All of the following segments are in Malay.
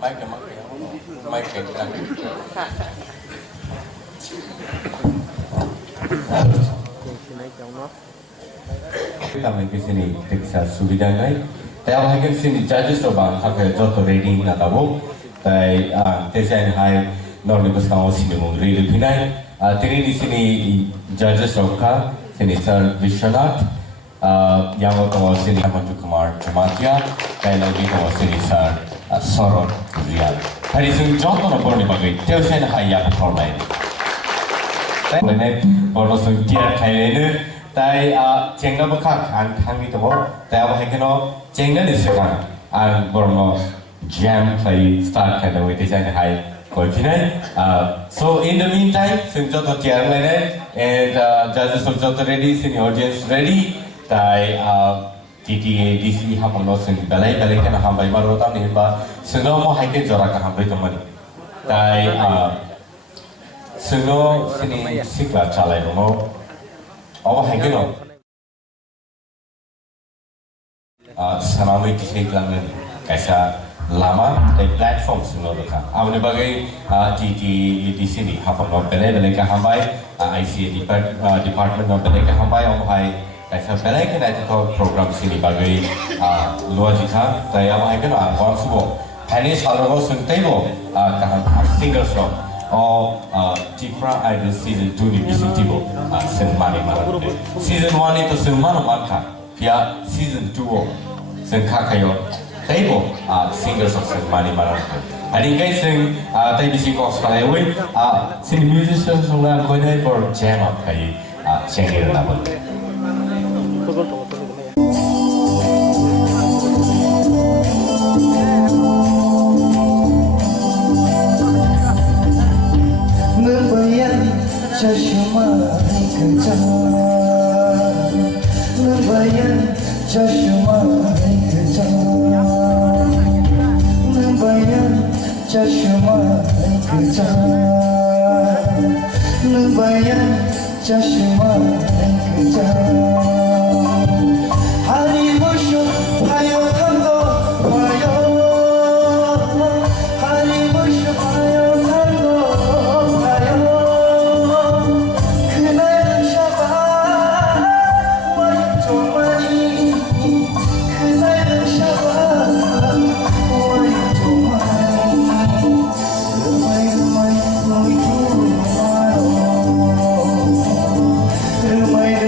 Kami di sini teksa sudah ngai. Tapi apa yang sini judges tu bang, aku jatuh rating nak tahu. Tapi teksa hai non-libus kamu sini mungkin ready pinai. Tini di sini judges tu kan sini Sir Vishwanath, yang kamu sini Manju Kumar Jamatia, dan lagi kamu sini Sir Saurabh Rial. Hari sini jatuh nombor ni bagi teksa hai yang performai. Tapi ni baru sini dia kaya ni. Tai jengga bekak antang itu boh, tai apa hekeno jengga di sekarang, baru jam play start kada wite jangan hai kolpinai. So in the meantime, senjata tu tiada lagi, and judges senjata ready, sini audience ready. Tai TTA DC hampa no sini balai kan hampai baru tahu ni hampa senjata mau heke jorak hampai teman. Tai senjata sini sikla calai dong. Apa yang kena? Selama ini kelangan kasa lama dari platform semua tu kan. Awalnya bagai di sini, apa nak beli hambai, ICA department nak beli hambai, hambai kasa beli kan itu program sini bagai luar jika. Tapi apa yang kena? Orang semua, Chinese kalau suntai bo, kan single song. Tipra Idol Season 2 ni bising tibo senmani malam ni. Season 1 itu senmana mangka, dia Season 2 sengkak kayo. Tibo singers of senmani malam. Hari ini seng tapi bising kau sekali wei, sing musicians orang kau ni for jam up kayi cengir nama. Chashma kerja, membayar chashma kerja, membayar chashma kerja, membayar chashma kerja. Hari musuh ayo tando ayo, hari musuh ayo tando ayo. Remai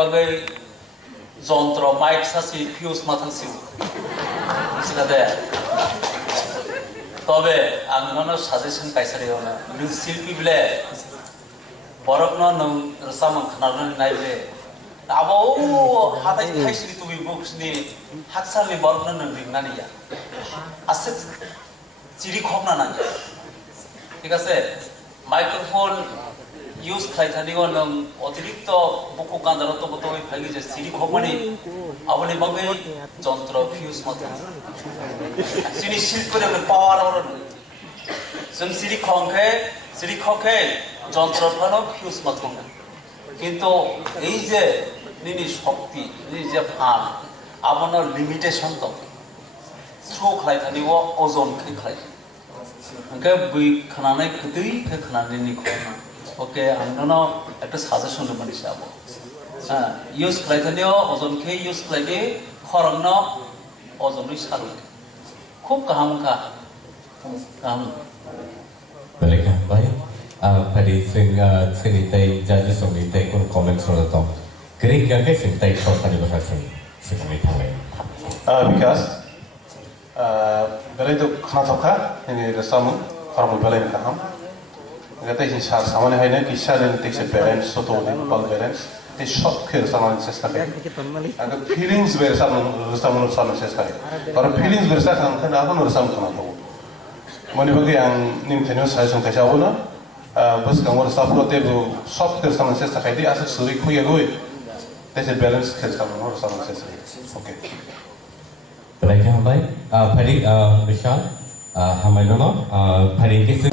bagai jontro mic sasi fuse matang siu sikade tobe angnono suggestion kaisare ona nung silpi bile borokno nung rasamang khanarno naibele abo hatai thaisri tumi books ni haksali borokno nung ringnani ya asik chiri khokna na ঠিক আছে microphone use খাইথানিগো নং অতিরিক্ত বুকু কান্দারত বতই ফাইলি যে সিরি খমানি আবনি বাগে যন্ত্র ফিউজ মত সিনি শিল্পের পাওয়ার অর जों সিরি খকে যন্ত্র ফানো ফিউজ মত কিন্তু এই যে নিনি শক্তি এই যে ফান আবনার লিমিটেশন তো থ্রো খাইথানিগো ওজন খাই Angka bui kananai kedui ke kananai ni kona. Oke, angkana একটা সাজেশন মানে সাবো। ইউজ খাইথানিও ওজন কে ইউজ খাইলে খরংন ওজনই সারু। খুব গাহামকা। গাহাম। Bolehkah baik? Pada seni tay jadi seni tay pun komen soal itu. Kerja ke seni tay kau tadi bahasa seni seni tay. Because begitu khana thokha ini rasamu kharam belai kaham gata hin sar samane haina ki saren tekse parents soto de bal parents te shot khir saman chesta kare agar feelings ber rasamu saman chesta kare par feelings ber sa kham khana apun rasamu khana tho mani bagi ang nim thenyo sai song kaisa bona bus kamor safro te shot khir saman chesta kare di asa suri khoya goi tekse balance khir saman chesta okay Bolehkah baik? Pada Vishal, Hamadono, pada kisah.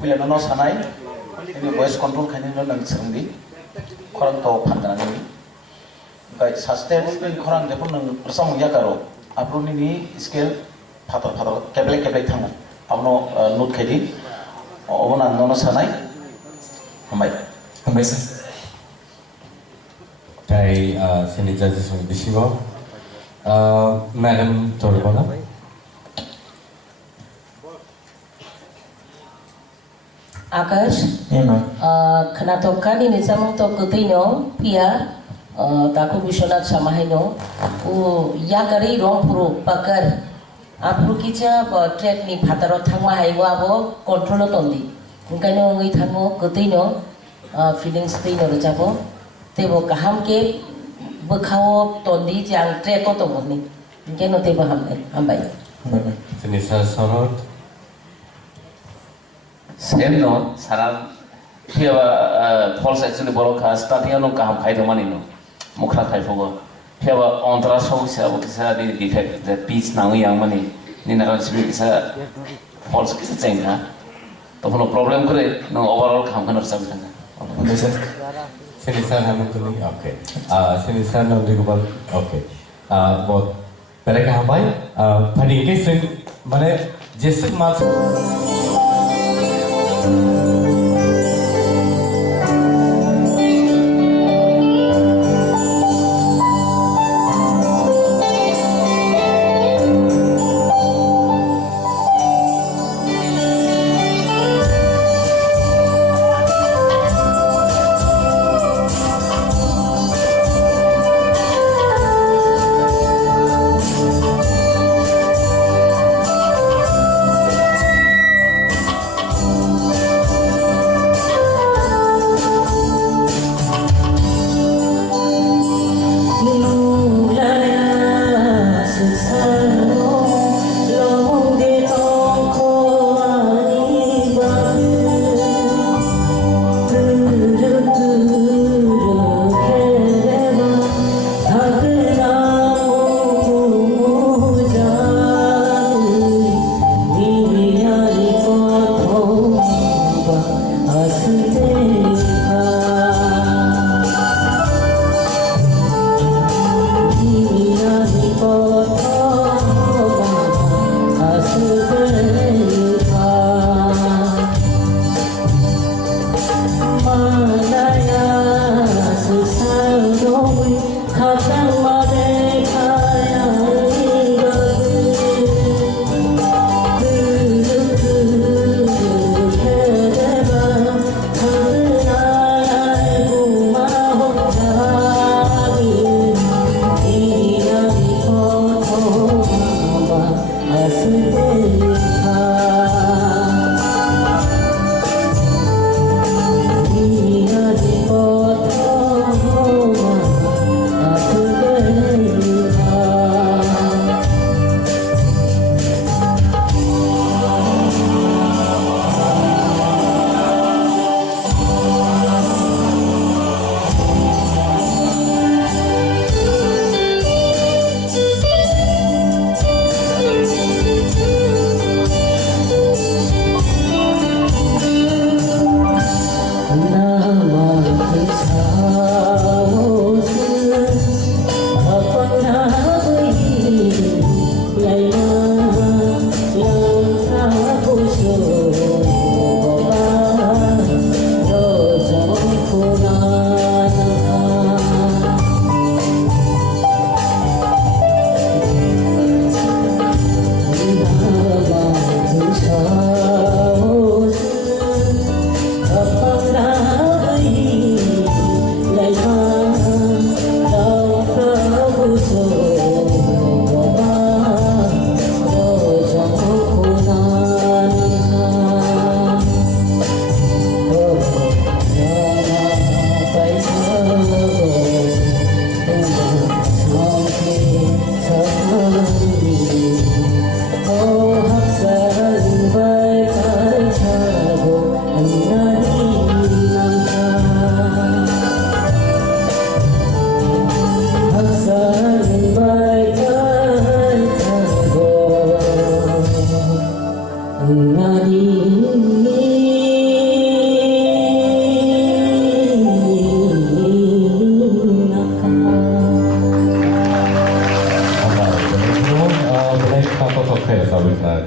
punya nono sanai ini voice control kayaknya nono nang serumdi korang tahu pandangan ini baik sustain ini korang jepun nang bersama ya karo apun ini skill father father केबले केबले थाङो आवनो नुट खायदि अबना ननो सानाय हामबाय हामबाय सर তাই sini judges ng bisigo madam Torbona Akash, kenatokkan ini sama to ketino pia taku bisonat sama heno yakari rompuru pakar apru kicha trek ni phataro thangma haigo abo control tondi ingkano ngai thango ketino feelings tino rojabo tebo kaham ke bekhawo tondi jang trek ko to moni ingkano tebo hambai sini sa sonot Same no, saran pia false actually bolong khas starting anong kaham khai do mani no, mukha khai fogo. Pia ontra show sa bo kisa di defect the piece na yang mani ni na kan sibi kisa false kisa change ha. To no problem kore no overall kaham kan ursa bitanga. हामबाय sir sini sa naman tuloy okay sini sa naman digubal okay बहुत पहले कहाँ भाई फरीके से माने जैसे मास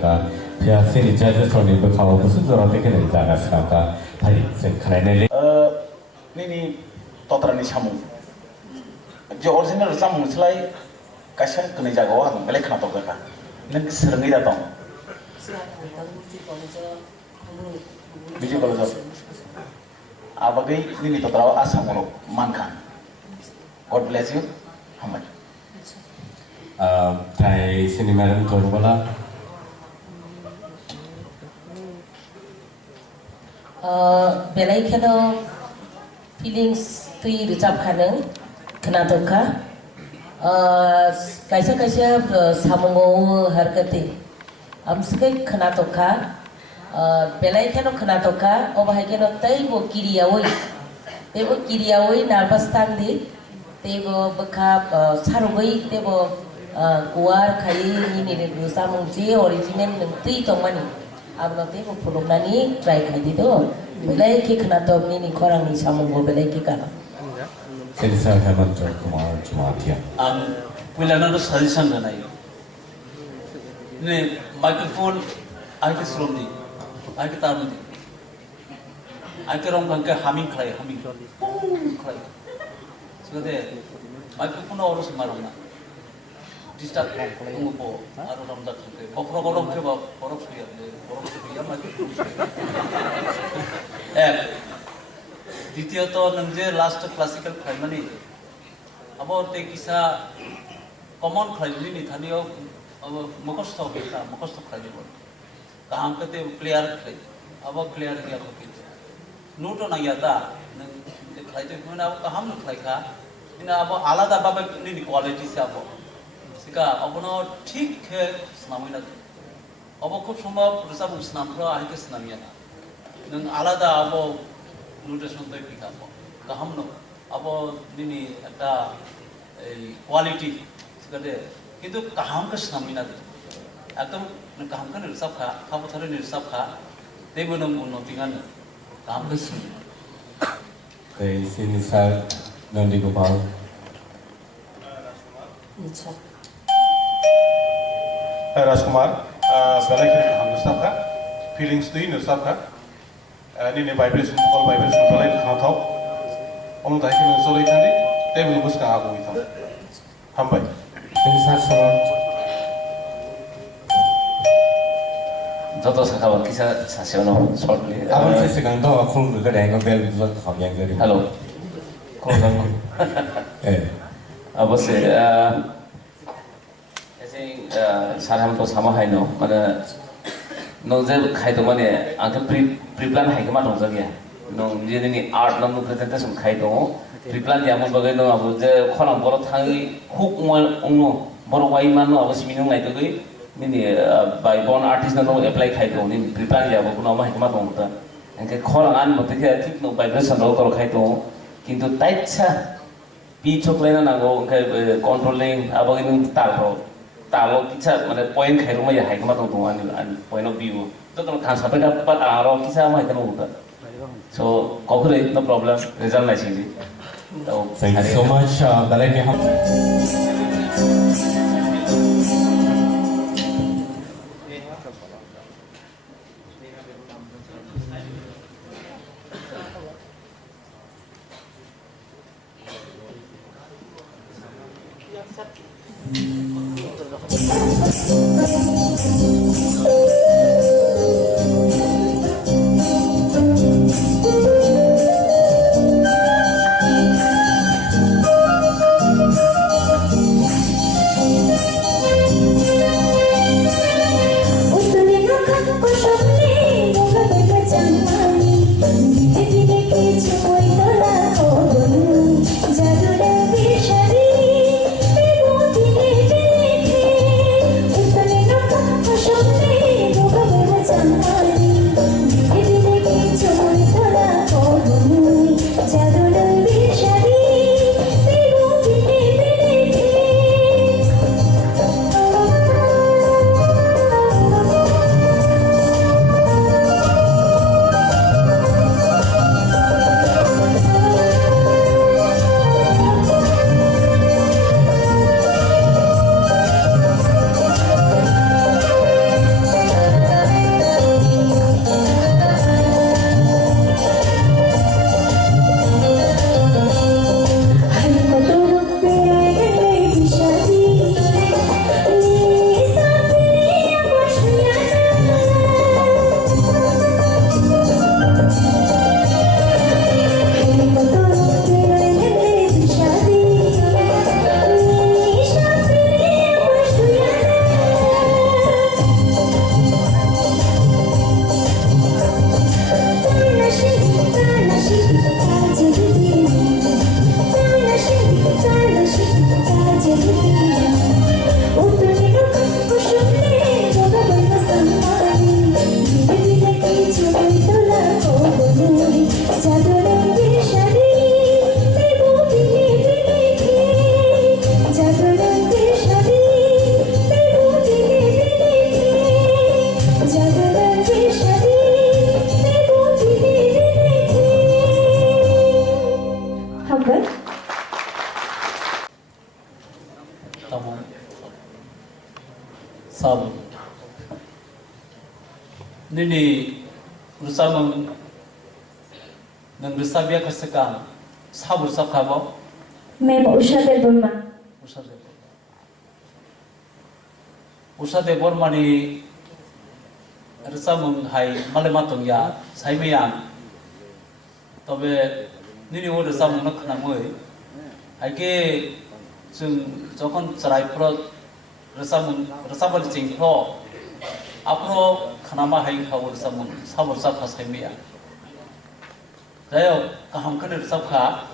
ka phia sini judges ni ba khaw ko su zora te ken da na sa ka phai sen khanai ne le nini totrani samung je original samung selai kaisa kene jago ang belai khana to ka nang sereng ida tong biji kalau abagai nini totraw asamuro mankan God bless you how much thai sini madam ko bola belai keno feelings tui rujab khaneng kena toka kaisa kaisa samungo harkati amskai kena toka belai keno kena toka obahai keno tai bo kiriyawoi tebo kiriyawoi nervous tangdi tebo bekap sarubai tebo kuar kai ini ni samung je original tui tongmani abno tebo pulungnani try kai dido belai ke kena to ni korang ni samungo belai ke kana Selisa Hemant Kumar Jumatia. Wilana suggestion ganai. Ne microphone I ke slowly. I ke tarmudi. I ke rom kan ke humming clay. So de microphone oros marona. Disturb ko aro rom da ke. Bokro gorom ke ba borok suya দ্বিতীয়ত নংজে last classical খাইমানি আবো তে কিসা কমন খাইলি নি থানিও মুখস্থ বেকা মুখস্থ খাইলি বল কাহাম কতে ক্লিয়ার খাই আবো ক্লিয়ার গিয়া বকি নুটো না ইয়াতা নং খাইতে মানে আবো কাহাম ন খাইকা ইনা আবো আলাদা ভাবে নি কোয়ালিটি সে আবো সিকা আবনো ঠিক স্নামিনা আবো খুব সম্ভব রসা স্নামরা আইকে স্নামিয়া নং আলাদা আবো নোটেশন তৈ পিকাবো কাহাম ন আবো দিনি একটা এই কোয়ালিটি সেটাতে কিন্তু কাহাম কে স্নামিনা দে একদম কাহাম কে নিরসাব খা খাবো ধরে নিরসাব খা দেবো নম উন্নতি গান কাহাম কে স্নামি Thai sini sa Nandi Gopal. acha Rajkumar belai kene ham nusab ka feelings tui nusab ka nini vibration vocal vibration belai khana thau om dai kene solai thandi table bus ka agu itham hambai Selisa Samat. যত সাখাবার কিসা সাসেনো shortly Abang saya sekarang tahu aku juga dah yang bel itu satu kami yang dari. Hello Kau tahu? অবশ্যই এসে সারহাম তো সামা হাইনো মানে নং যে খাইতো মানে আঙ্কে প্রিপ্লান হাইকমা দং জাগিয়া নং যেনি আর্ট নং প্রেজেন্টেশন খাইতো প্রিপ্লান ইয়ামন বাগै নং আবো যে খলাম বড় থাঙ্গি খুব উনো বড় ওয়াই মানো আবো সিমিনো নাইতো গই নিনি বাই বন আর্টিস্ট নং এপ্লাই খাইতো নিনি প্রিপ্লান ইয়াবো কোনো আমা হাইকমা দং তা আঙ্কে খলাং আন মতে ঠিক নো ভাইব্রেশন রো কর খাইতো কিন্তু তাইছা পিছকলাইনা নাগো ওকে কন্ট্রোলিং আবার কিন্তু তালো কিছা মানে পয়েন্ট খাইরো মাই হাইকমা দং দং আনি পয়েন্ট অফ ভিউ তো তোর খান সাপে কা পাট আরো কিছা মাই কেন উতা সো কখরে নো প্রবলেম রেজাল্ট নাই সিজি তো Thank you so much. Balai ke ham. Someday samung sabun nini rusamung nang rusabia kasekang sabur sabkabo मैं उषा Debbarma Usha Debormani Rusamung hai Malematong ya Saimeyan Tobe Nini o Rusamung Nakanamui Ake Jung Jokon Sarai Pro Rusamul Jing Pro Apro Kanama hai Kau Rusamung Sabur Sabha Saimeya Dayo Kaham Kane Rusabha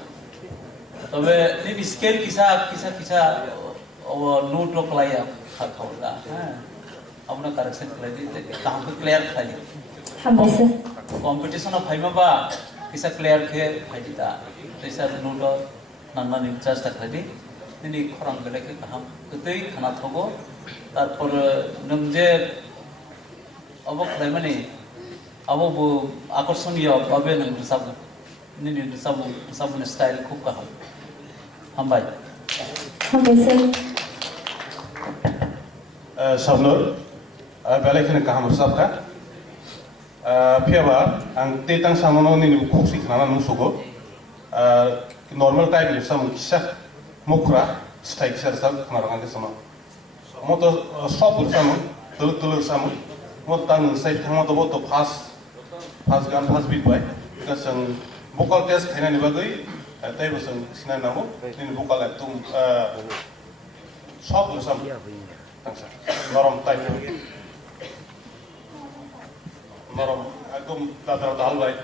Tobe Nini scale Kisa No Toklaya Kauda अपना करेक्शन कर दी काम को क्लियर कर दी हम वैसे competition of five बा किसा क्लियर के फाइदी ता जैसा नोटो नन्ना निचास तक कर दी निनी खरम गले के काम कतई खाना थोगो तारपर नमजे अब खलाइमानी अब वो आकर्षणीय बाबे नंग सब निनी सब स्टाइल खूब का हम भाई हम वैसे Sabnur, balik kena kaham bersabda. Piaba, ang tetang sama nong ni bukusi kerana nusugo. Normal type ni sama kisah mukra, style kisah sab kerana orang sama. Moto shop bersama, telur sama. Moto tang side tang moto moto pass beat by. Kasi bukal test kena ni bagai, tapi bersama sinan namu, ni bukal itu shop bersama. Norom type norom agum dadar dalway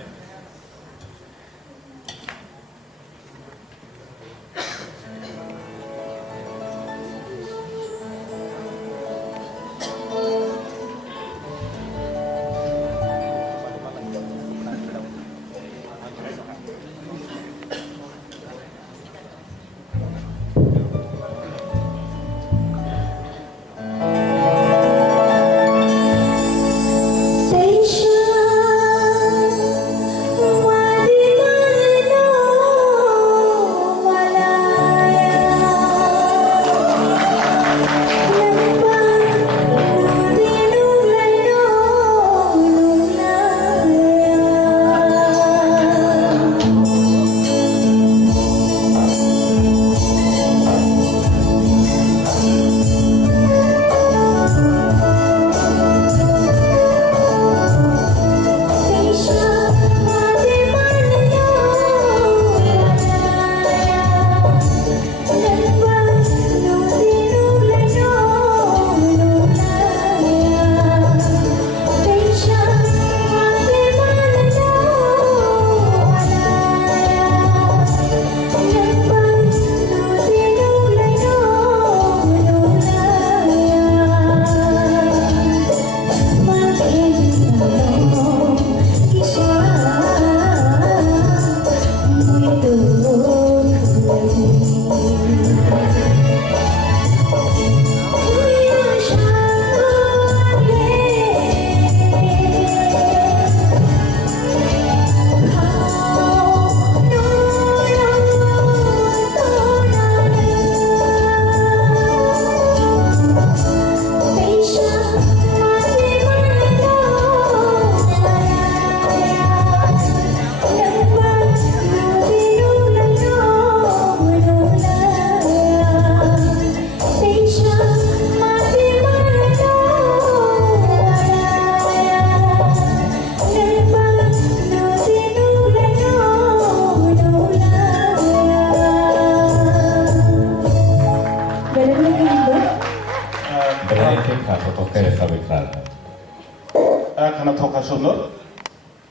Karena thoka sunur,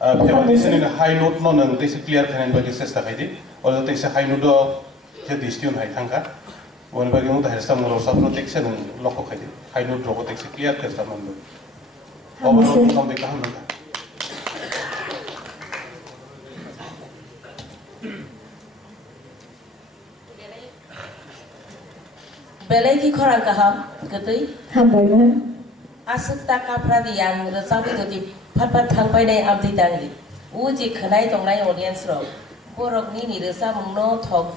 pihak di sini high note no nang tesi clear kanan bagi sesta kaidi, oleh tesi high note do jadi istiun high tangka, oleh bagi muda hersta mulu sapno tesi nang loko kaidi, high note do tesi clear kerja mandu. Overall nombi kaham nanda. Belai ki khorang kaham, ketui. हम Burma Asuk taka pradi yang resami tu pat thang day abdi dangi. Uji kenai tongnai audience ro. Borok ni resam no thok